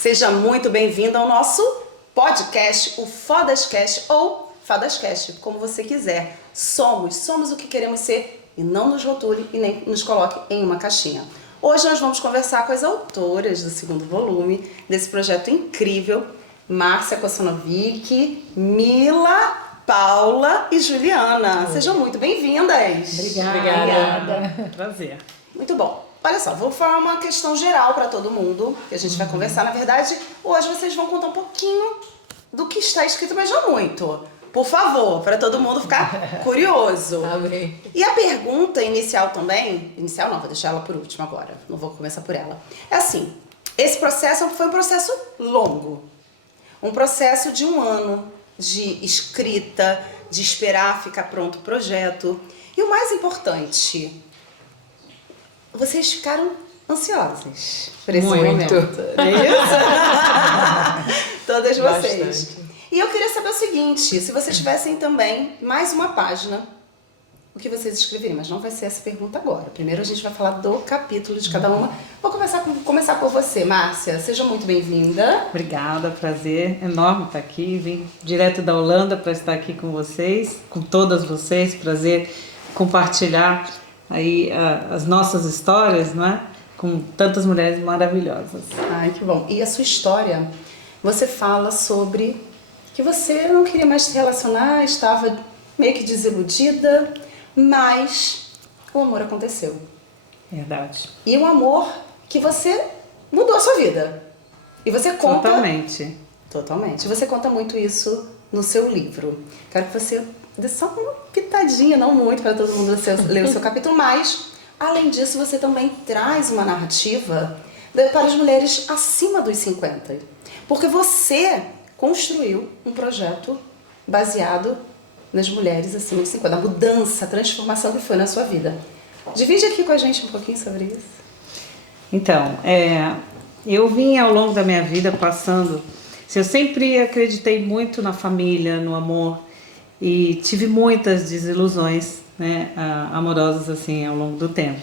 Seja muito bem-vindo ao nosso podcast, o Fodascast ou Fadascast, como você quiser. Somos o que queremos ser e não nos rotule e nem nos coloque em uma caixinha. Hoje nós vamos conversar com as autoras do segundo volume desse projeto incrível, Márcia Kossanovic, Mila, Paula e Juliana. Sejam muito bem-vindas. Obrigada. Prazer. Muito bom. Olha só, vou falar uma questão geral para todo mundo, que a gente vai conversar. Na verdade, hoje vocês vão contar um pouquinho do que está escrito, mas não muito. Por favor, para todo mundo ficar curioso. Amém. E a pergunta inicial também, inicial não, vou deixar ela por último agora, não vou começar por ela. É assim, esse processo foi um processo longo, um processo de 1 ano de escrita, de esperar ficar pronto o projeto. E o mais importante, vocês ficaram ansiosas por esse momento. É isso? Todas vocês. Bastante. E eu queria saber o seguinte, se vocês tivessem também mais uma página, o que vocês escreveriam? Mas não vai ser essa pergunta agora. Primeiro a gente vai falar do capítulo de cada uma. Vou começar por você, Márcia. Seja muito bem-vinda. Obrigada, prazer enorme estar aqui. Vim direto da Holanda para estar aqui com vocês, com todas vocês. Prazer compartilhar aí as nossas histórias, não é? Com tantas mulheres maravilhosas. Ai, que bom. E a sua história, você fala sobre que você não queria mais se relacionar, estava meio que desiludida, mas o amor aconteceu. Verdade. E um amor que você mudou a sua vida. E você conta... Totalmente. Você conta muito isso no seu livro. Quero que você dê só uma pitadinha, não muito, para todo mundo ler o seu capítulo, mas, além disso, você também traz uma narrativa para as mulheres acima dos 50. Porque você construiu um projeto baseado nas mulheres acima dos 50, a mudança, a transformação que foi na sua vida. Divide aqui com a gente um pouquinho sobre isso. Então, eu vim ao longo da minha vida passando... Eu sempre acreditei muito na família, no amor, e tive muitas desilusões, né, amorosas assim ao longo do tempo.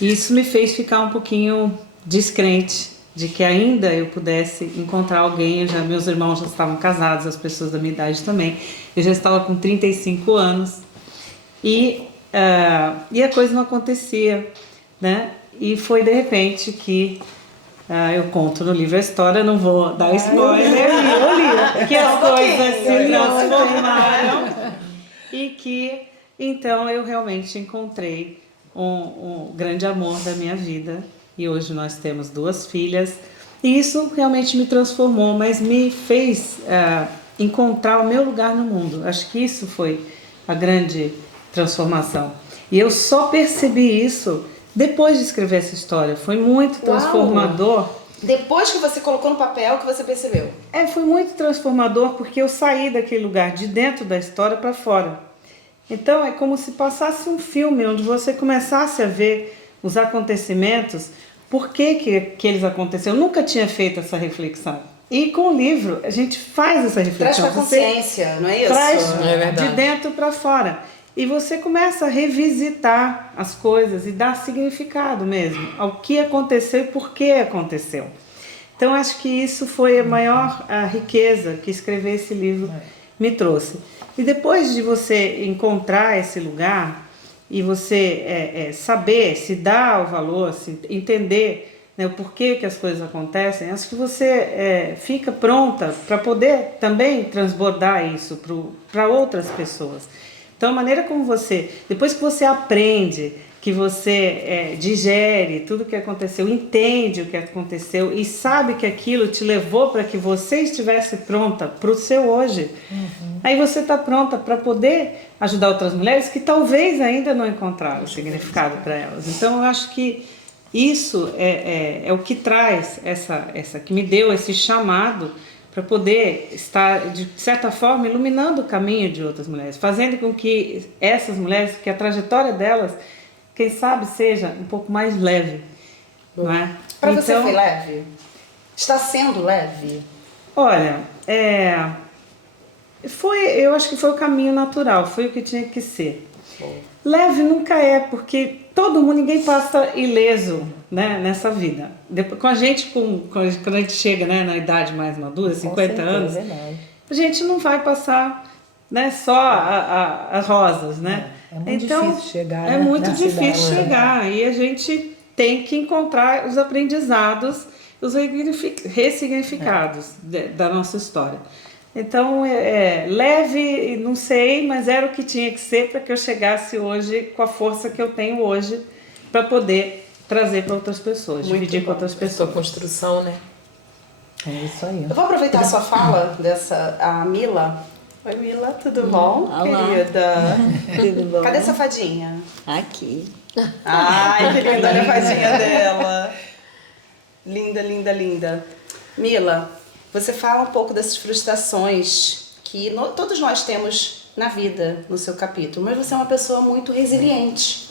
E isso me fez ficar um pouquinho descrente de que ainda eu pudesse encontrar alguém. Meus irmãos já estavam casados, as pessoas da minha idade também. Eu já estava com 35 anos e a coisa não acontecia, né? E foi de repente que eu conto no livro a história, não vou dar spoiler, eu li que as coisas se transformaram e que então eu realmente encontrei um grande amor da minha vida. E hoje nós temos 2 filhas, e isso realmente me transformou, mas me fez encontrar o meu lugar no mundo. Acho que isso foi a grande transformação. E eu só percebi isso depois de escrever essa história. Foi muito transformador. Uau. Depois que você colocou no papel, que você percebeu? Foi muito transformador, porque eu saí daquele lugar de dentro da história para fora. Então é como se passasse um filme, onde você começasse a ver os acontecimentos, por que eles aconteceram. Eu nunca tinha feito essa reflexão. E com o livro a gente faz essa reflexão. Traz pra consciência, não é isso? Traz verdade. de dentro para fora. E você começa a revisitar as coisas e dar significado mesmo ao que aconteceu e por que aconteceu. Então acho que isso foi a maior riqueza que escrever esse livro me trouxe. E depois de você encontrar esse lugar e você saber, se dar o valor, se entender, né, o porquê que as coisas acontecem, acho que você fica pronta para poder também transbordar isso para outras pessoas. Então a maneira como você, depois que você aprende, que você digere tudo o que aconteceu, entende o que aconteceu e sabe que aquilo te levou para que você estivesse pronta para o seu hoje, aí você está pronta para poder ajudar outras mulheres que talvez ainda não encontraram o significado para elas. Então eu acho que isso é o que traz que me deu esse chamado para poder estar, de certa forma, iluminando o caminho de outras mulheres, fazendo com que essas mulheres, que a trajetória delas, quem sabe, seja um pouco mais leve, não é? Para você foi leve? Está sendo leve? Olha, eu acho que foi o caminho natural, foi o que tinha que ser. Leve nunca é, porque todo mundo, ninguém passa ileso, né, nessa vida. Depois, com a gente, quando a gente chega, né, na idade mais madura, 50 anos, a gente não vai passar, né, só as rosas, né? É muito difícil chegar. É muito difícil chegar. E a gente tem que encontrar os aprendizados, os ressignificados da nossa história. Então, leve, não sei, mas era o que tinha que ser para que eu chegasse hoje com a força que eu tenho hoje para poder trazer para outras pessoas, dividir com outras pessoas. Sua construção, né? É isso aí. Eu vou aproveitar a sua fala a Mila. Oi, Mila, tudo bom, querida? Tudo bom? Cadê essa fadinha? Aqui. Ai, que linda, olha a fadinha dela. Linda, linda, linda. Mila, você fala um pouco dessas frustrações que todos nós temos na vida, no seu capítulo, mas você é uma pessoa muito resiliente.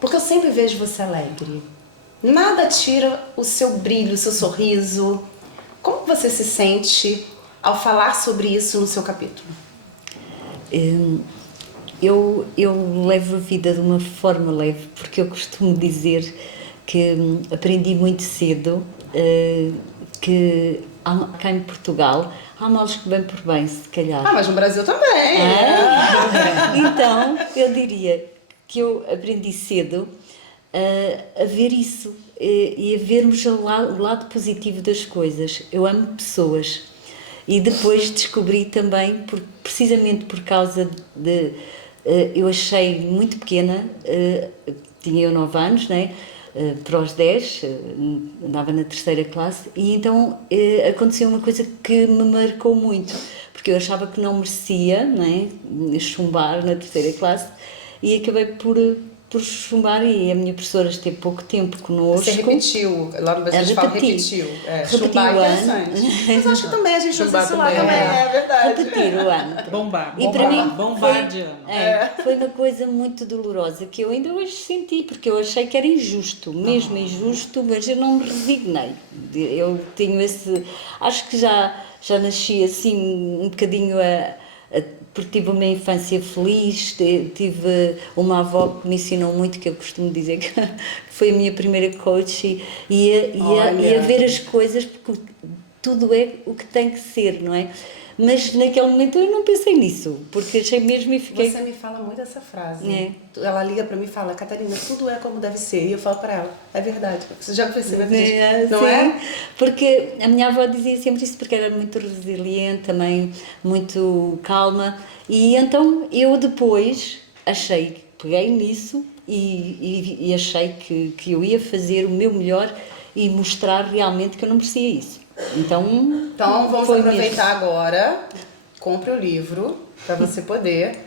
Porque eu sempre vejo você alegre. Nada tira o seu brilho, o seu sorriso. Como você se sente ao falar sobre isso no seu capítulo? Eu levo a vida de uma forma leve, porque eu costumo dizer que aprendi muito cedo que cá em Portugal há males que vêm por bem, se calhar. Mas no Brasil também. Então, eu diria que eu aprendi cedo a ver isso e a vermos o lado positivo das coisas. Eu amo pessoas. E depois descobri também, precisamente por causa de... eu achei muito pequena, tinha eu 9 anos, né? Para os 10, andava na 3ª classe, e então aconteceu uma coisa que me marcou muito, porque eu achava que não merecia, né, chumbar na 3ª classe, e acabei por chumbar, e a minha professora esteve pouco tempo connosco. Você repetiu, lá no Brasil a gente fala repetiu. Chumbar é interessante. Mas acho que também a gente usa isso lá também, é verdade. Repetir o ano. Bombar. E para mim bombar de ano. foi uma coisa muito dolorosa que eu ainda hoje senti, porque eu achei que era injusto, mesmo injusto, mas eu não me resignei. Eu tenho acho que já nasci assim um bocadinho porque tive uma infância feliz, tive uma avó que me ensinou muito, que eu costumo dizer que foi a minha primeira coach, e a ver as coisas, porque tudo é o que tem que ser, não é? Mas naquele momento eu não pensei nisso, porque achei mesmo e fiquei... Você me fala muito essa frase. Ela liga pra mim e fala, Catarina, tudo é como deve ser. E eu falo pra ela, é verdade. Você já percebeu isso? Não é? Porque a minha avó dizia sempre isso, porque era muito resiliente, também muito calma. E então eu depois peguei nisso e achei que eu ia fazer o meu melhor e mostrar realmente que eu não merecia isso. Então vamos aproveitar agora, compre o livro para você poder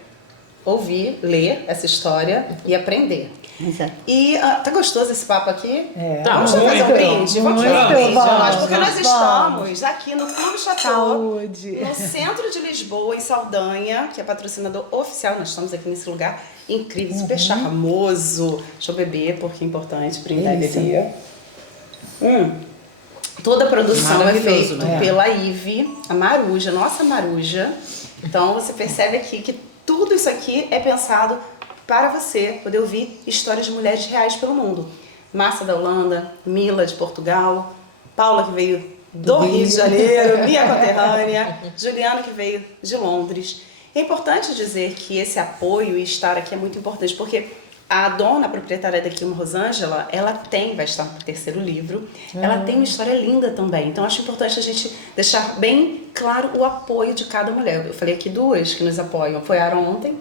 ouvir, ler essa história e aprender. Exato. E tá gostoso esse papo aqui? Tá, vamos fazer um brinde? Vamos fazer um brinde, vamos, porque nós estamos aqui no Clube Chateau, Saúde. no centro de Lisboa, em Saldanha, que é patrocinador oficial. Nós estamos aqui nesse lugar incrível, super charmoso. Deixa eu beber, porque é importante brindar e beber. Toda a produção é feita pela Ive, a Maruja, nossa Maruja. Então você percebe aqui que tudo isso aqui é pensado para você poder ouvir histórias de mulheres reais pelo mundo. Márcia da Holanda, Mila de Portugal, Paula que veio do Rio de Janeiro, minha conterrânea, Juliana que veio de Londres. É importante dizer que esse apoio e estar aqui é muito importante, porque a dona, a proprietária daqui, uma Rosângela, vai estar no 3º livro, ela tem uma história linda também. Então, acho importante a gente deixar bem claro o apoio de cada mulher. Eu falei aqui 2 que nos apoiam, apoiaram ontem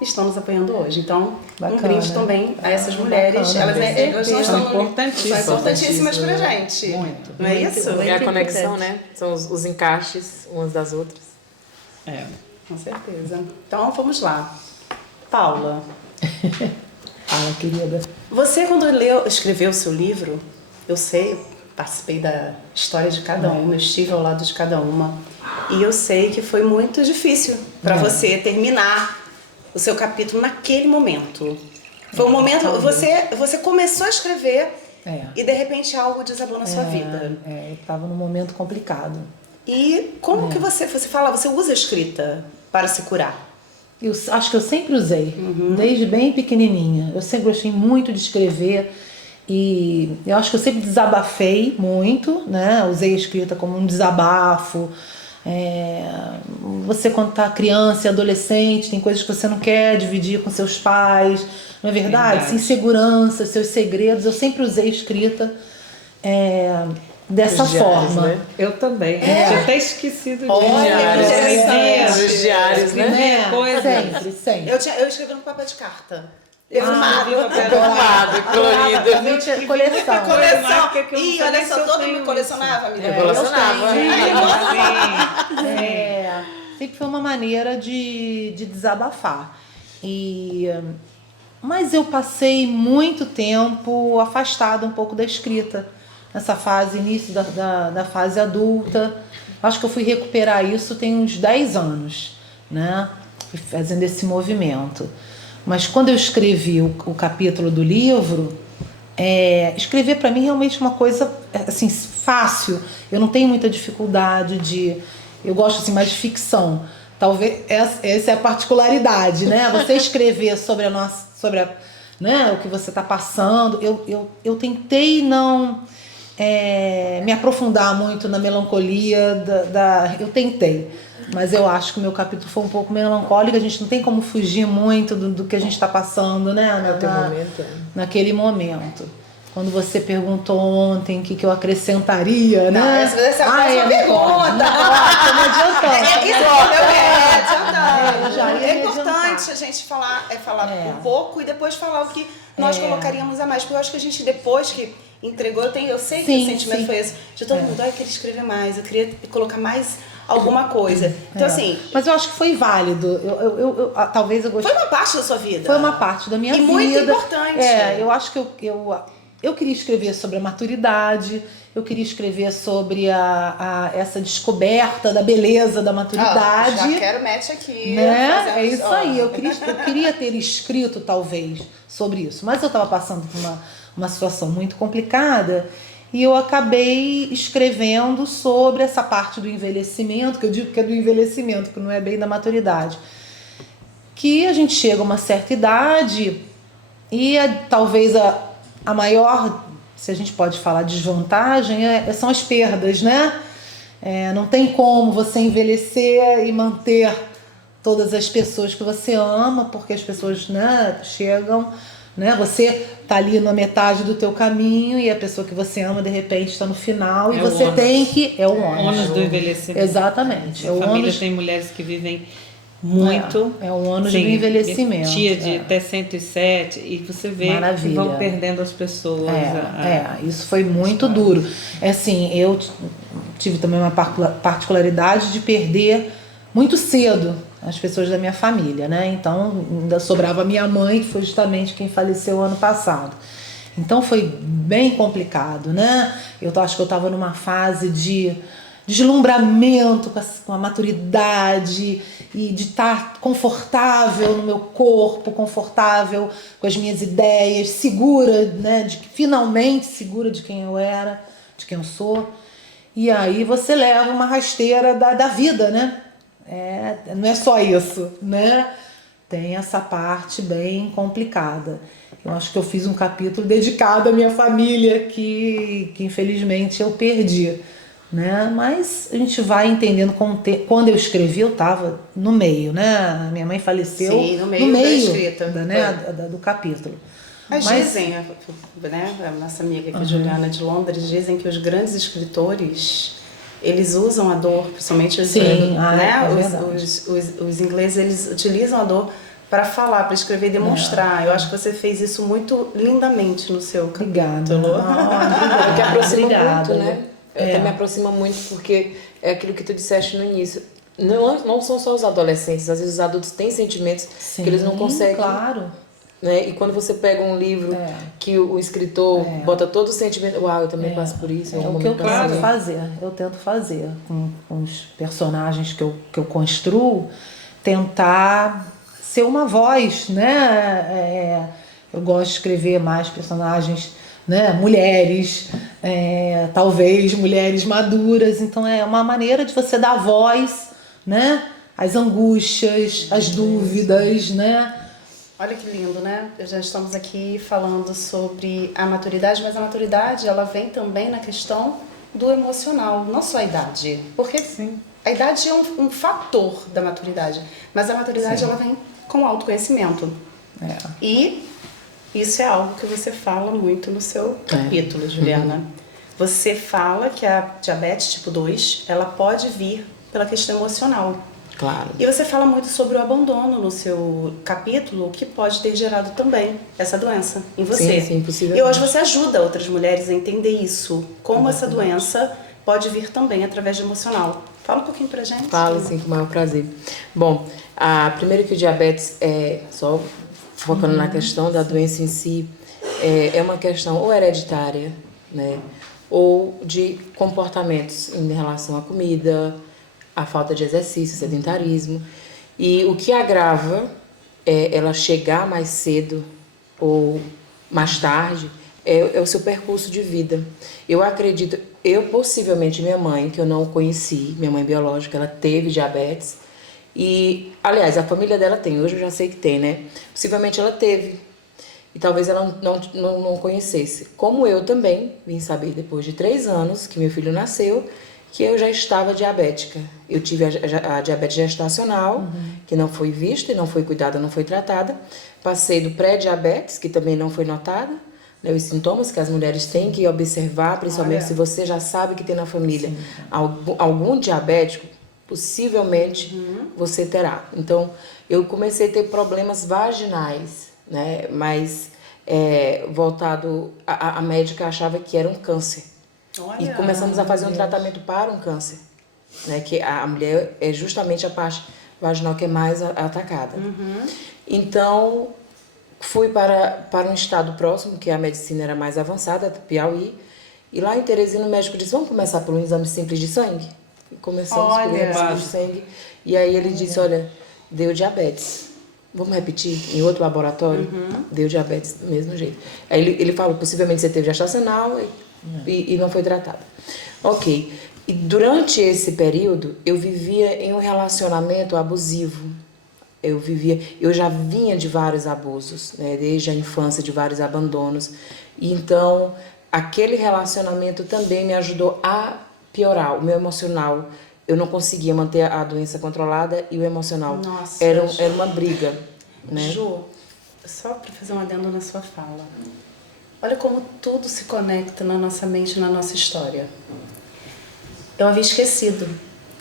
e estão nos apoiando hoje. Então, um brinde também a essas mulheres. Elas não estão importantíssimas pra gente. Muito. Não é isso? É a conexão, né? São os encaixes umas das outras. Com certeza. Então, vamos lá. Paula. Fala, querida. Você, quando escreveu o seu livro, eu participei da história de cada uma, eu estive ao lado de cada uma, e eu sei que foi muito difícil para você terminar o seu capítulo naquele momento. Foi um momento, você começou a escrever e de repente algo desabou na sua vida. Eu estava num momento complicado. E como que você usa a escrita para se curar? eu acho que eu sempre usei, desde bem pequenininha. Eu sempre gostei muito de escrever e eu acho que eu sempre desabafei muito, né? Usei a escrita como um desabafo. Você quando tá criança e adolescente, tem coisas que você não quer dividir com seus pais, não é verdade? Insegurança, seus segredos. Eu sempre usei a escrita dessa forma. Né? Eu também. Eu tinha até esquecido disso. Os diários, né? Sempre. Eu escrevi no papel de carta. Perfumado, colorido. Coleção. E olha só, todo mundo colecionava, amiga. Eu colecionava. Sempre foi uma maneira de desabafar. Mas eu passei muito tempo afastada um pouco da escrita. Nessa fase, início da fase adulta. Acho que eu fui recuperar isso tem uns 10 anos, né? Fazendo esse movimento. Mas quando eu escrevi o capítulo do livro, escrever para mim realmente uma coisa assim, fácil. Eu não tenho muita dificuldade eu gosto assim, mais de ficção. Talvez essa é a particularidade, né? Você escrever sobre né, o que você está passando. Eu tentei não me aprofundar muito na melancolia eu tentei. Mas eu acho que o meu capítulo foi um pouco melancólico. A gente não tem como fugir muito do que a gente está passando, né? Naquele momento. Quando você perguntou ontem o que eu acrescentaria, não, né? Essa é a próxima pergunta. Não adiantou. É importante a gente falar um pouco e depois falar o que nós colocaríamos a mais. Porque eu acho que a gente, depois que entregou, eu sei que o sentimento foi esse. De todo mundo, eu queria escrever mais, eu queria colocar mais alguma coisa. Então, assim... Mas eu acho que foi válido. Talvez eu gostei. Foi uma parte da sua vida. Foi uma parte da minha vida. E muito importante. Eu acho que eu queria escrever sobre a maturidade, eu queria escrever sobre essa descoberta da beleza da maturidade. Já quero match aqui. Né? É isso aí. Eu queria ter escrito, talvez, sobre isso. Mas eu estava passando por uma situação muito complicada e eu acabei escrevendo sobre essa parte do envelhecimento, que eu digo que é do envelhecimento, que não é bem da maturidade. Que a gente chega a uma certa idade e talvez a maior, se a gente pode falar desvantagem, são as perdas, né? Não tem como você envelhecer e manter todas as pessoas que você ama, porque as pessoas, né, chegam, né? Você tá ali na metade do teu caminho e a pessoa que você ama de repente está no final e você tem que... É o ônus do envelhecimento. Exatamente. A família tem mulheres que vivem muito. É o ônus do envelhecimento. Tia de até 107 e você vê que vão perdendo as pessoas. Isso foi muito duro. Assim, eu tive também uma particularidade de perder muito cedo as pessoas da minha família, né? Então, ainda sobrava a minha mãe, que foi justamente quem faleceu ano passado. Então, foi bem complicado, né? Eu acho que eu estava numa fase de deslumbramento com a maturidade e de estar confortável no meu corpo, confortável com as minhas ideias, segura, né? Finalmente segura de quem eu era, de quem eu sou. E aí você leva uma rasteira da vida, né? Não é só isso, né? Tem essa parte bem complicada. Eu acho que eu fiz um capítulo dedicado à minha família que infelizmente eu perdi, né? Mas a gente vai entendendo quando eu escrevi, eu estava no meio, né? Minha mãe faleceu no meio da escrita, do capítulo. Mas dizem, né? A nossa amiga aqui, Juliana de Londres, dizem que os grandes escritores, eles usam a dor, principalmente os ingleses, eles utilizam a dor para falar, para escrever e demonstrar. Eu acho que você fez isso muito lindamente no seu capítulo. Obrigada. Que aproxima muito, né? Até me aproxima muito porque é aquilo que tu disseste no início. Não são só os adolescentes, às vezes os adultos têm sentimentos que eles não conseguem. Claro. Né? E quando você pega um livro que o escritor bota todo o sentimento, eu também passo por isso. O que eu tento fazer com os personagens que eu construo, tentar ser uma voz, né? Eu gosto de escrever mais personagens, né? Mulheres, talvez mulheres maduras, então é uma maneira de você dar voz, né? as angústias, as dúvidas, né? Olha que lindo, né? Já estamos aqui falando sobre a maturidade, mas a maturidade, ela vem também na questão do emocional, não só a idade. Porque Sim. a idade é um fator da maturidade, mas a maturidade, ela vem com autoconhecimento. E isso é algo que você fala muito no seu capítulo, Juliana. Você fala que a diabetes tipo 2, ela pode vir pela questão emocional. Claro. E você fala muito sobre o abandono no seu capítulo, que pode ter gerado também essa doença em você. Sim, possivelmente. E hoje você ajuda outras mulheres a entender isso, como essa doença pode vir também através do emocional. Fala um pouquinho pra gente. Falo, sim, com o maior prazer. Bom, primeiro que o diabetes, só focando na questão da doença em si, é uma questão ou hereditária, né, ou de comportamentos em relação à comida, a falta de exercício, sedentarismo. E o que agrava ela chegar mais cedo ou mais tarde é o seu percurso de vida. Eu acredito, possivelmente minha mãe, que eu não conheci, minha mãe biológica, ela teve diabetes. E, aliás, a família dela tem, hoje eu já sei que tem, né? Possivelmente ela teve. E talvez ela não conhecesse. Como eu também vim saber depois de 3 anos que meu filho nasceu, que eu já estava diabética. Eu tive a diabetes gestacional, que não foi vista e não foi cuidada, não foi tratada. Passei do pré-diabetes, que também não foi notada, né, os sintomas que as mulheres têm que observar, principalmente se você já sabe que tem na família algum diabético, possivelmente você terá. Então, eu comecei a ter problemas vaginais, né, mas voltado, a médica achava que era um câncer. Olha, E começamos a fazer um tratamento para um câncer, né? Que a mulher é justamente a parte vaginal que é mais atacada. Então, fui para um estado próximo, que a medicina era mais avançada, Piauí, e lá em Teresina o médico disse, vamos começar por um exame simples de sangue? E começamos por um exame simples de sangue, e aí ele disse, olha, deu diabetes. Vamos repetir? Em outro laboratório, deu diabetes do mesmo jeito. Aí ele falou, possivelmente você teve gestacional e não foi tratada. Ok. E durante esse período, eu vivia em um relacionamento abusivo. Eu já vinha de vários abusos, né? Desde a infância, de vários abandonos. E então, aquele relacionamento também me ajudou a piorar. O meu emocional, eu não conseguia manter a doença controlada e o emocional era uma briga, né? Ju, só para fazer um adendo na sua fala. Olha como tudo se conecta na nossa mente, na nossa história. Eu havia esquecido.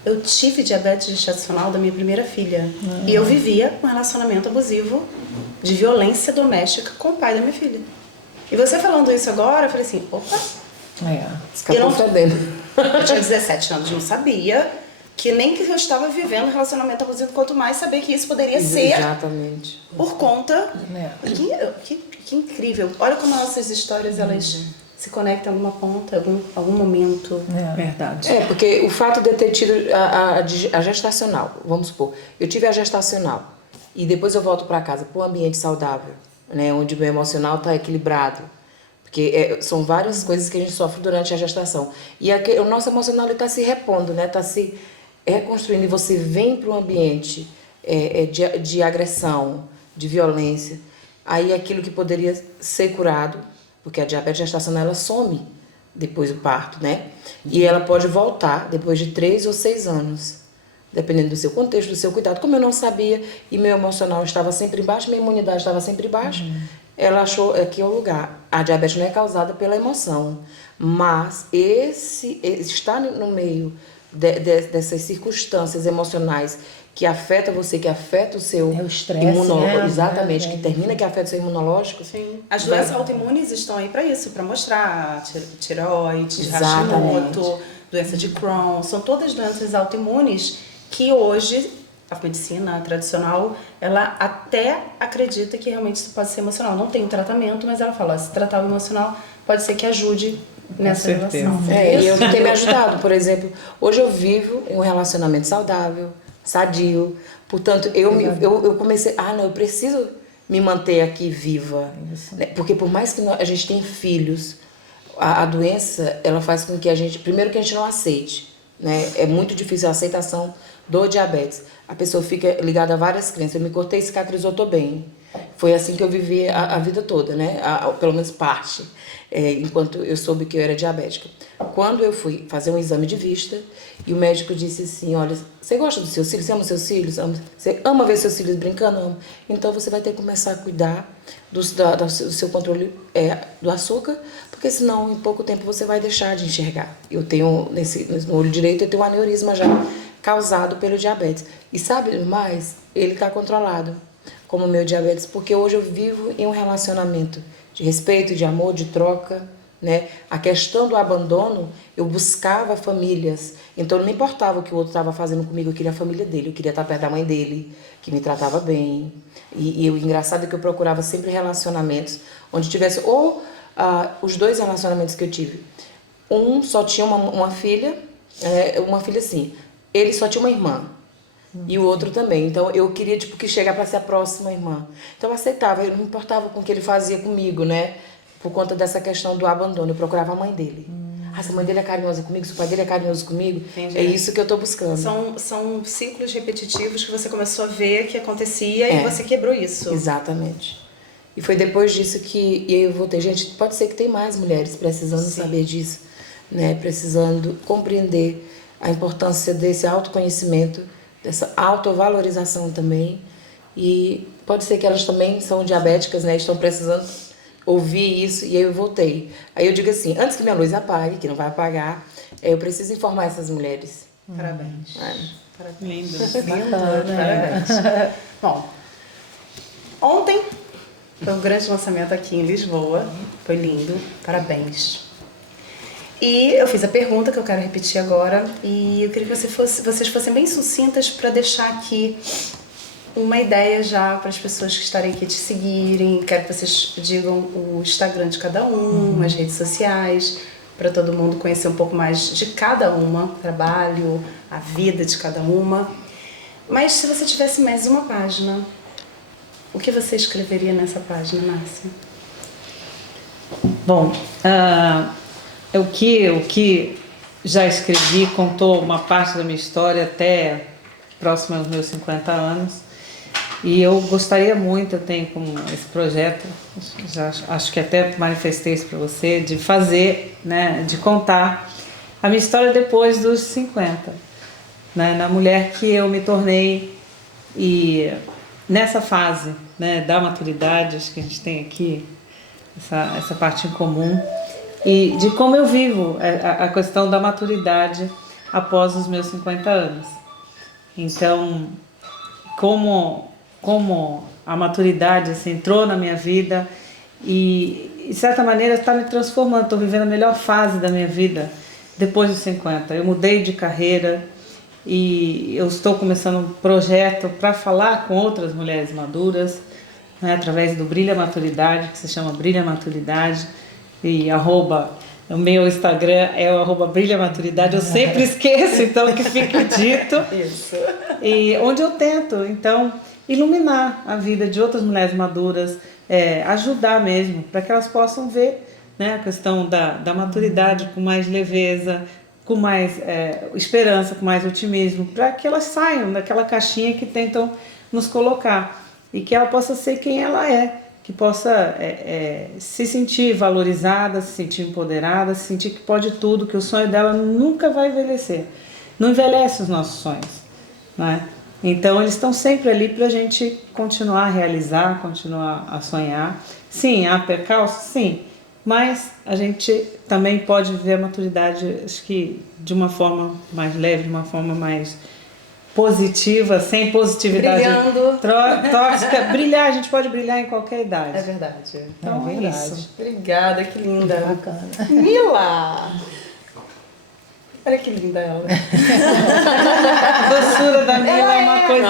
Eu tive diabetes gestacional da minha primeira filha. E eu vivia um relacionamento abusivo de violência doméstica com o pai da minha filha. E você falando isso agora, eu falei assim, opa. Escapou fedendo. Eu tinha 17 anos, não sabia que nem que eu estava vivendo um relacionamento abusivo, quanto mais saber que isso poderia ser por conta... Que incrível. Olha como nossas histórias, elas se conectam em alguma ponta, algum momento. Verdade. Porque o fato de eu ter tido a gestacional, vamos supor, eu tive a gestacional e depois eu volto para casa, para um ambiente saudável, né, onde o meu emocional está equilibrado. Porque são várias coisas que a gente sofre durante a gestação. E o nosso emocional está se repondo, né, está se reconstruindo. E você vem para um ambiente de agressão, de violência. Aí aquilo que poderia ser curado, porque a diabetes gestacional ela some depois do parto, né? E ela pode voltar depois de 3 ou 6 anos, dependendo do seu contexto, do seu cuidado. Como eu não sabia e meu emocional estava sempre baixo, minha imunidade estava sempre baixa, ela achou que é o lugar. A diabetes não é causada pela emoção, mas estar no meio dessas circunstâncias emocionais que afeta você, que afeta o seu imunológico, exatamente, que termina que afeta o seu imunológico. Sim. As doenças autoimunes estão aí para isso, para mostrar tireoide, Hashimoto, doença de Crohn, são todas doenças autoimunes que hoje a medicina tradicional, ela até acredita que realmente isso pode ser emocional. Não tem um tratamento, mas ela fala, se tratar o emocional pode ser que ajude nessa relação. E eu tenho me ajudado, por exemplo, hoje eu vivo em um relacionamento saudável, sadio, portanto eu comecei, eu preciso me manter aqui viva, né? Porque por mais que a gente tenha filhos, a doença ela faz com que a gente, primeiro que a gente não aceite, né? É muito difícil a aceitação do diabetes. A pessoa fica ligada a várias crenças. Eu me cortei, cicatrizou, tô bem. Foi assim que eu vivi a vida toda, né? Pelo menos parte, enquanto eu soube que eu era diabética. Quando eu fui fazer um exame de vista, e o médico disse assim, olha, você gosta dos seus cílios? Você ama os seus cílios? Você ama ver seus cílios brincando? Ama. Então você vai ter que começar a cuidar do seu controle do açúcar, porque senão em pouco tempo você vai deixar de enxergar. Eu tenho, no olho direito, eu tenho um aneurisma já causado pelo diabetes. E sabe mais? Ele está controlado como o meu diabetes, porque hoje eu vivo em um relacionamento de respeito, de amor, de troca, né? A questão do abandono, eu buscava famílias, então não me importava o que o outro estava fazendo comigo, eu queria a família dele, eu queria estar perto da mãe dele, que me tratava bem, e o engraçado é que eu procurava sempre relacionamentos onde tivesse, os 2 relacionamentos que eu tive, um só tinha uma filha assim, ele só tinha uma irmã, e o outro também. Então eu queria que chegar para ser a próxima irmã. Então eu aceitava, eu não me importava com o que ele fazia comigo, né? Por conta dessa questão do abandono. Eu procurava a mãe dele. Se a mãe dele é carinhosa comigo, se o pai dele é carinhoso comigo, entendi. É isso que eu tô buscando. São ciclos repetitivos que você começou a ver que acontecia e você quebrou isso. Exatamente. E foi depois disso que eu voltei. Gente, pode ser que tem mais mulheres precisando saber disso, né? Precisando compreender a importância desse autoconhecimento, dessa autovalorização também, e pode ser que elas também são diabéticas, né, estão precisando ouvir isso, e aí eu voltei. Aí eu digo assim, antes que minha luz apague, que não vai apagar, eu preciso informar essas mulheres. Parabéns. Lindo. Parabéns. Bom, ontem foi um grande lançamento aqui em Lisboa, foi lindo, parabéns. E eu fiz a pergunta que eu quero repetir agora e eu queria que vocês fossem bem sucintas para deixar aqui uma ideia já para as pessoas que estarem aqui te seguirem. Quero que vocês digam o Instagram de cada um, as redes sociais, para todo mundo conhecer um pouco mais de cada uma, o trabalho, a vida de cada uma. Mas se você tivesse mais uma página, o que você escreveria nessa página, Márcia? Bom, o que já escrevi contou uma parte da minha história até próximo aos meus 50 anos. E eu gostaria muito, eu tenho como esse projeto, acho que até manifestei isso para você, de fazer, né, de contar a minha história depois dos 50, né, na mulher que eu me tornei e nessa fase, né, da maturidade, acho que a gente tem aqui essa parte em comum, e de como eu vivo a questão da maturidade após os meus 50 anos. Então, como a maturidade assim, entrou na minha vida e, de certa maneira, está me transformando. Estou vivendo a melhor fase da minha vida depois dos 50. Eu mudei de carreira e eu estou começando um projeto para falar com outras mulheres maduras, né, através do Brilha Maturidade, que se chama Brilha Maturidade, e o meu Instagram é o @Brilha Maturidade, eu sempre esqueço, então que fique dito. Isso. E onde eu tento, então, iluminar a vida de outras mulheres maduras, ajudar mesmo, para que elas possam ver, né, a questão da maturidade com mais leveza, com mais esperança, com mais otimismo, para que elas saiam daquela caixinha que tentam nos colocar e que ela possa ser quem ela é, que possa se sentir valorizada, se sentir empoderada, se sentir que pode tudo, que o sonho dela nunca vai envelhecer. Não envelhece os nossos sonhos, né? Então eles estão sempre ali para a gente continuar a realizar, continuar a sonhar. Sim, há percalços, sim, mas a gente também pode viver a maturidade, acho que de uma forma mais leve, de uma forma mais positiva, sem positividade tóxica. Brilhar, a gente pode brilhar em qualquer idade. É verdade. Então é isso. Obrigada, que linda. Bacana. Mila! Olha que linda ela. A doçura da Mila é uma coisa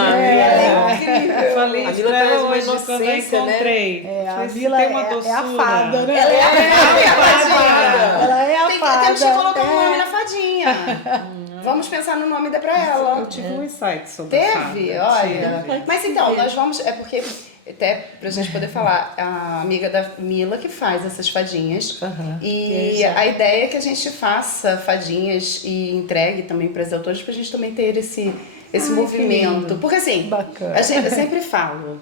incrível. Eu falei A isso Mila pra ela traz uma hoje quando eu inocência, encontrei. A Você Mila tem uma é doçura. a fada, né? Ela é a fadinha. Ela é a fada. Temos que colocar um nome na fadinha. Vamos pensar no nome pra ela. Eu tive um insight sobre a fada. Teve? Olha. Mas então, nós vamos... É porque até pra gente poder falar, a amiga da Mila que faz essas fadinhas. E a ideia é que a gente faça fadinhas e entregue também para os autores, pra gente também ter esse movimento. Porque assim, eu sempre falo,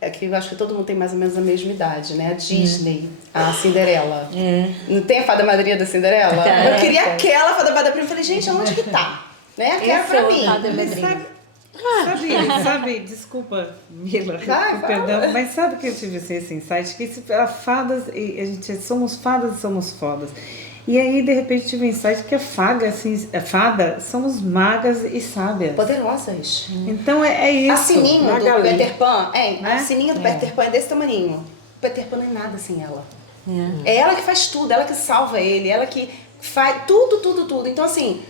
é que eu acho que todo mundo tem mais ou menos a mesma idade, né? A Disney, a Cinderela. Não tem a fada madrinha da Cinderela? Eu queria aquela fada madrinha. Eu falei, gente, aonde que tá? Né? Aquela pra mim. Sabe, desculpa, Mila, perdão, mas sabe que eu tive esse insight? Que fadas, e a gente somos fadas e somos fodas. E aí, de repente, tive um insight que a fada somos magas e sábias. Poderosas. Então é isso. A sininho do Peter Pan, a sininho do Peter Pan é desse tamaninho. O Peter Pan não é nada sem ela. É ela que faz tudo, ela que salva ele, ela que faz tudo. Então, assim,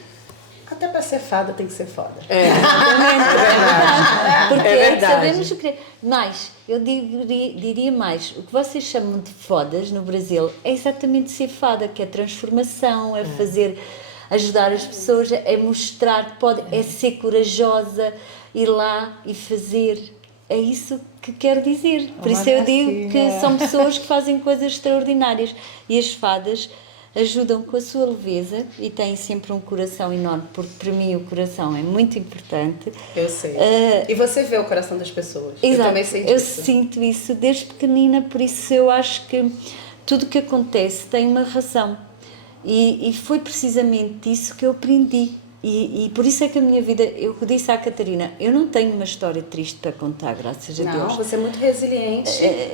até pra ser fada tem que ser foda. Porque sabemos o que... Mas, eu diria mais, o que vocês chamam de fodas no Brasil é exatamente ser fada, que é transformação, é fazer, ajudar as pessoas, é mostrar que pode, é ser corajosa, ir lá e fazer. É isso que quero dizer. Por isso eu digo que são pessoas que fazem coisas extraordinárias. E as fadas ajudam com a sua leveza e têm sempre um coração enorme, porque para mim o coração é muito importante. Eu sei. E você vê o coração das pessoas. Exato. Eu também sei disso. Eu sinto isso desde pequenina, por isso eu acho que tudo o que acontece tem uma razão. E foi precisamente isso que eu aprendi. E por isso é que a minha vida, eu disse à Catarina, eu não tenho uma história triste para contar, graças a Deus. Não, você é muito resiliente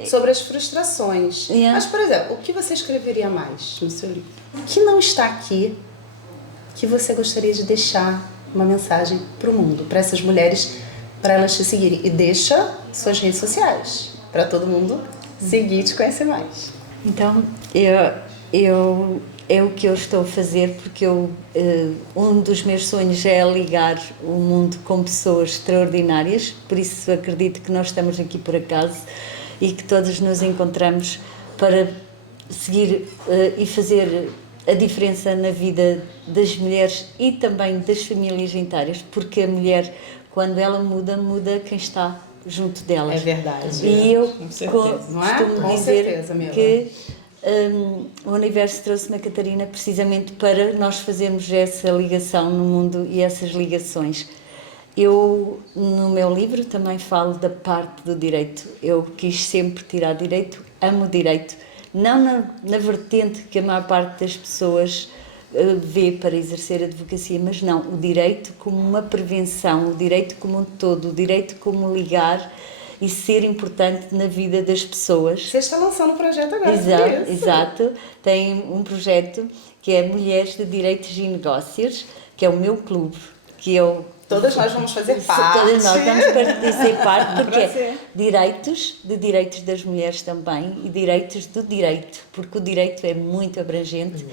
sobre as frustrações. Mas, por exemplo, o que você escreveria mais no seu livro? O que não está aqui que você gostaria de deixar uma mensagem para o mundo, para essas mulheres, para elas te seguirem? E deixa suas redes sociais, para todo mundo seguir e te conhecer mais. Então, é o que eu estou a fazer, porque um dos meus sonhos é ligar o mundo com pessoas extraordinárias, por isso acredito que nós estamos aqui por acaso e que todos nos encontramos para seguir e fazer a diferença na vida das mulheres e também das famílias inteiras, porque a mulher, quando ela muda quem está junto delas. É verdade. E eu costumo dizer que o universo trouxe-me a Catarina precisamente para nós fazermos essa ligação no mundo e essas ligações. Eu, no meu livro, também falo da parte do direito. Eu quis sempre tirar direito, amo direito, não na vertente que a maior parte das pessoas vê para exercer a advocacia, mas não, o direito como uma prevenção, o direito como um todo, o direito como ligar e ser importante na vida das pessoas. Você está lançando um projeto agora. Exato. Tem um projeto que é Mulheres de Direitos e Negócios, que é o meu clube, que eu... Todas nós vamos fazer parte. Todas nós vamos fazer parte, porque é direitos das mulheres também e direitos do direito, porque o direito é muito abrangente.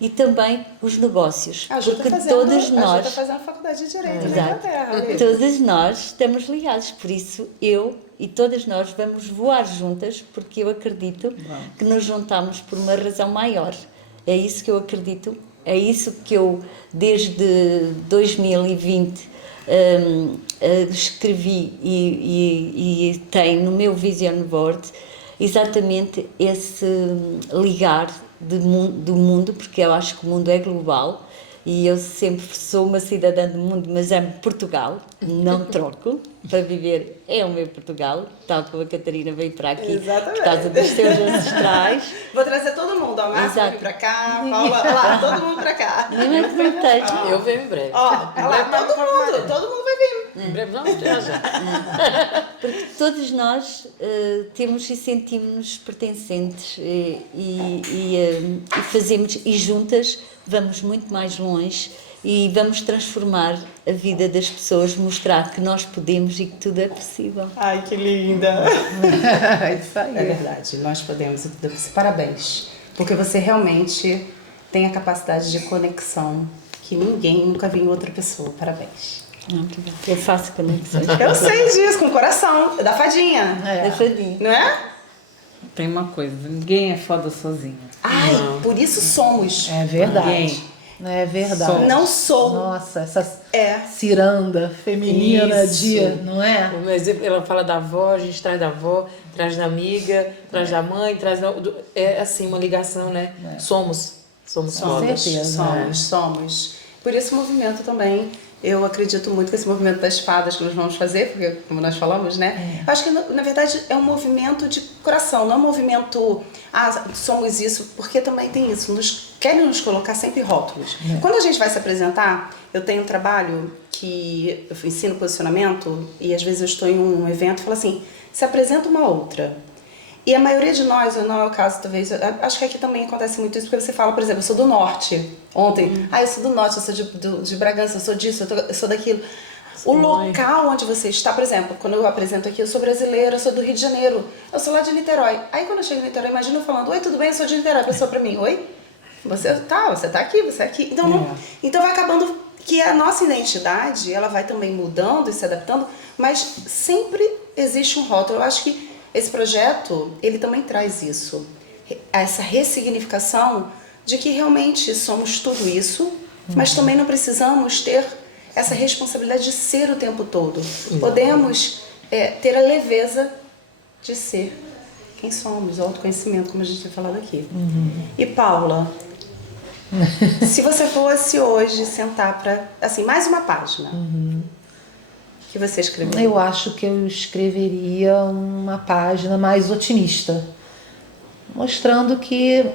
E também os negócios, porque todas nós... Ajuda a fazer uma faculdade de Direito na Inglaterra. Todas nós estamos ligados, por isso eu e todas nós vamos voar juntas, porque eu acredito que nos juntamos por uma razão maior. É isso que eu acredito, é isso que eu, desde 2020, escrevi e tenho no meu vision board exatamente esse ligar do mundo, porque eu acho que o mundo é global e eu sempre sou uma cidadã do mundo, mas amo Portugal, não troco, para viver é o meu Portugal, tal como a Catarina veio para aqui por causa dos seus ancestrais. Vou trazer todo mundo, a Márcia vem para cá, Paula, lá, todo mundo para cá. Não é que não esteja. Eu venho em breve. Todo mundo vai vir. Em breve não, já. Porque todos nós temos e sentimos-nos pertencentes e fazemos, e juntas vamos muito mais longe e vamos transformar a vida das pessoas, mostrar que nós podemos e que tudo é possível. Ai, que linda! Isso aí. É verdade, nós podemos. Parabéns, porque você realmente tem a capacidade de conexão que ninguém nunca viu em outra pessoa. Parabéns. Eu faço conexões. Eu sei disso, com o coração, da fadinha. Da fadinha. Não é? Tem uma coisa, ninguém é foda sozinho. Ai, por isso somos. É verdade. Ninguém. É verdade. Não sou. Nossa, essa ciranda feminina não é? Mas ela fala da avó, a gente traz da avó, traz da amiga, traz da mãe, é assim, uma ligação, né? Somos Com certeza. Somos. Por esse movimento também, eu acredito muito que esse movimento das fadas que nós vamos fazer, porque como nós falamos, né? Eu acho que na verdade é um movimento de coração, não é um movimento, somos isso, porque também tem isso, querem nos colocar sempre rótulos. Quando a gente vai se apresentar, eu tenho um trabalho que eu ensino posicionamento e às vezes eu estou em um evento e falo assim, se apresenta uma outra. E a maioria de nós, não é o caso talvez, acho que aqui também acontece muito isso, porque você fala, por exemplo, eu sou do norte, ontem, eu sou do norte, eu sou de Bragança, eu sou disso, eu sou daquilo. O local onde você está, por exemplo, quando eu apresento aqui, eu sou brasileira, eu sou do Rio de Janeiro, eu sou lá de Niterói. Aí quando eu chego em Niterói, imagina eu falando, oi, tudo bem, eu sou de Niterói, a pessoa pra mim, oi? Você tá aqui, você é aqui. Então vai acabando que a nossa identidade, ela vai também mudando e se adaptando, mas sempre existe um rótulo. Eu acho que esse projeto, ele também traz isso, essa ressignificação de que realmente somos tudo isso, mas também não precisamos ter essa responsabilidade de ser o tempo todo. Podemos ter a leveza de ser quem somos, o autoconhecimento, como a gente tem falado aqui. E Paula, se você fosse hoje sentar para, assim, mais uma página, que você escreveria? Eu acho que eu escreveria uma página mais otimista, mostrando que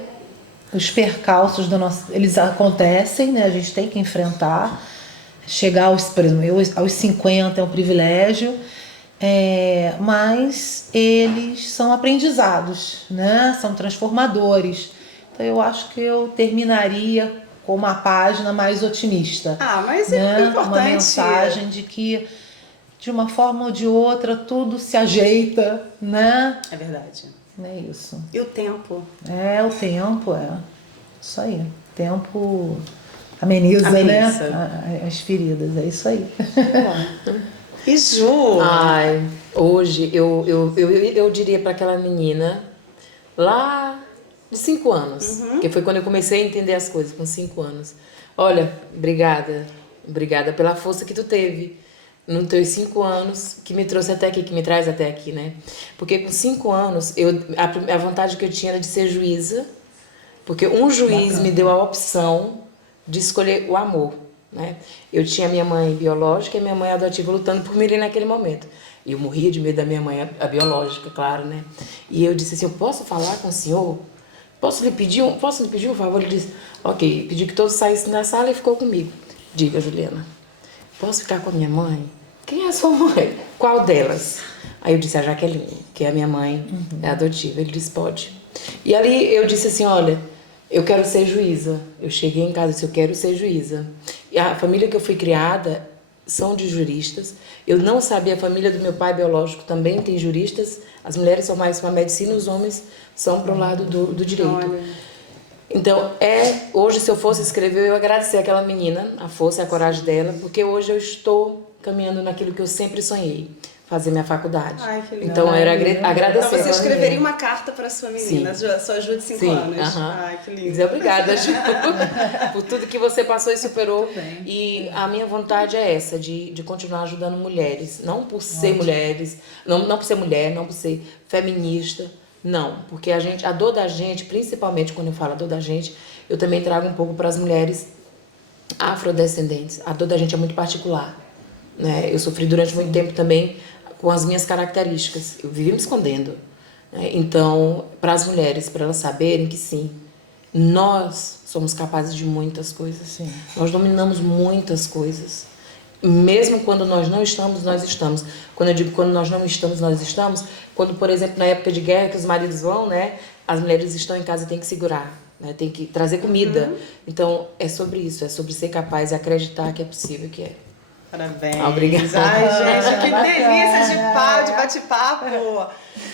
os percalços eles acontecem, né? A gente tem que enfrentar. Chegar por exemplo, aos 50 é um privilégio, mas eles são aprendizados, né? São transformadores. Então eu acho que eu terminaria com uma página mais otimista. Mas né? É importante. Uma mensagem de que de uma forma ou de outra tudo se ajeita, né? É verdade. É isso. E o tempo? O tempo, isso aí. O tempo ameniza. Né? As feridas, é isso aí. E Ju? Hoje eu diria para aquela menina lá de 5 anos, que foi quando eu comecei a entender as coisas, com 5 anos. Olha, obrigada pela força que tu teve nos teus 5 anos, que me trouxe até aqui, que me traz até aqui, né? Porque com 5 anos, a vontade que eu tinha era de ser juíza, porque um juiz me deu a opção de escolher o amor, né? Eu tinha minha mãe biológica e minha mãe adotiva lutando por mim ali naquele momento. E eu morria de medo da minha mãe, a biológica, claro, né? E eu disse assim, eu posso falar com o senhor? Posso lhe pedir um favor? Ele disse, ok, pediu que todos saíssem da sala e ficou comigo. Diga, Juliana, posso ficar com a minha mãe? Quem é a sua mãe? Qual delas? Aí eu disse, a Jaqueline, que é a minha mãe, é adotiva. Ele disse, pode. E ali eu disse assim, olha, eu quero ser juíza. Eu cheguei em casa e disse, eu quero ser juíza. E a família que eu fui criada são de juristas. Eu não sabia, a família do meu pai biológico também tem juristas. As mulheres são mais para a medicina, os homens são para o lado do direito. Olha. Então, hoje, se eu fosse escrever, eu agradecer àquela menina, a força e a coragem dela, porque hoje eu estou caminhando naquilo que eu sempre sonhei, fazer minha faculdade. Ai, que lindo. Então, era agradecer. Então, você escreveria uma carta para sua menina, sua Ju de 5 anos. Ai, que lindo. Dizer obrigada, Ju, por tudo que você passou e superou. E a minha vontade é essa, de continuar ajudando mulheres. Não por ser mulheres, não por ser mulher, não por ser feminista, não. Porque a dor da gente, principalmente quando eu falo a dor da gente, eu também trago um pouco para as mulheres afrodescendentes. A dor da gente é muito particular. Né? Eu sofri durante muito tempo também com as minhas características. Eu vivia me escondendo. Né? Então, para as mulheres, para elas saberem que sim, nós somos capazes de muitas coisas. Sim. Nós dominamos muitas coisas. Mesmo quando nós não estamos, nós estamos. Quando eu digo quando nós não estamos, nós estamos. Quando, por exemplo, na época de guerra, que os maridos vão, né? As mulheres estão em casa e têm que segurar. Né? Tem que trazer comida. Então, é sobre isso. É sobre ser capaz e acreditar que é possível, que é. Parabéns. Obrigada. Ai, gente, que delícia de bate-papo.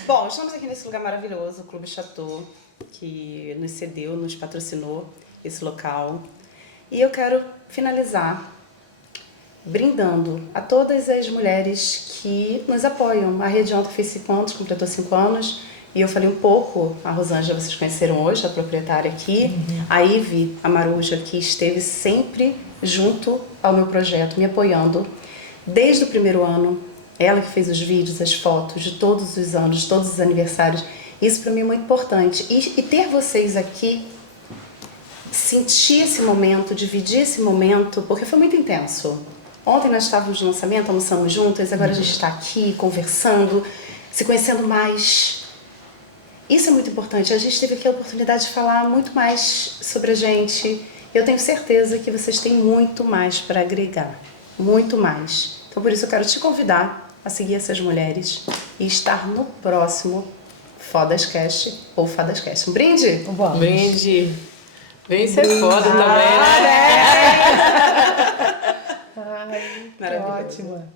Bom, estamos aqui nesse lugar maravilhoso, o Clube Chateau, que nos cedeu, nos patrocinou esse local. E eu quero finalizar brindando a todas as mulheres que nos apoiam. A Rede Ontem fez 5 anos, completou 5 anos, E eu falei um pouco, a Rosângela, vocês conheceram hoje, a proprietária aqui, a Ive, a Maruja, que esteve sempre junto ao meu projeto, me apoiando desde o primeiro ano. Ela que fez os vídeos, as fotos de todos os anos, de todos os aniversários. Isso para mim é muito importante. E ter vocês aqui, sentir esse momento, dividir esse momento, porque foi muito intenso. Ontem nós estávamos no lançamento, almoçamos juntas, agora a gente está aqui conversando, se conhecendo mais. Isso é muito importante. A gente teve aqui a oportunidade de falar muito mais sobre a gente. Eu tenho certeza que vocês têm muito mais para agregar. Muito mais. Então, por isso, eu quero te convidar a seguir essas mulheres e estar no próximo Fodascast ou Fadascast. Um brinde? Vamos. Brinde. Vem ser foda também, né? Ai, que Maravilhoso. ótima.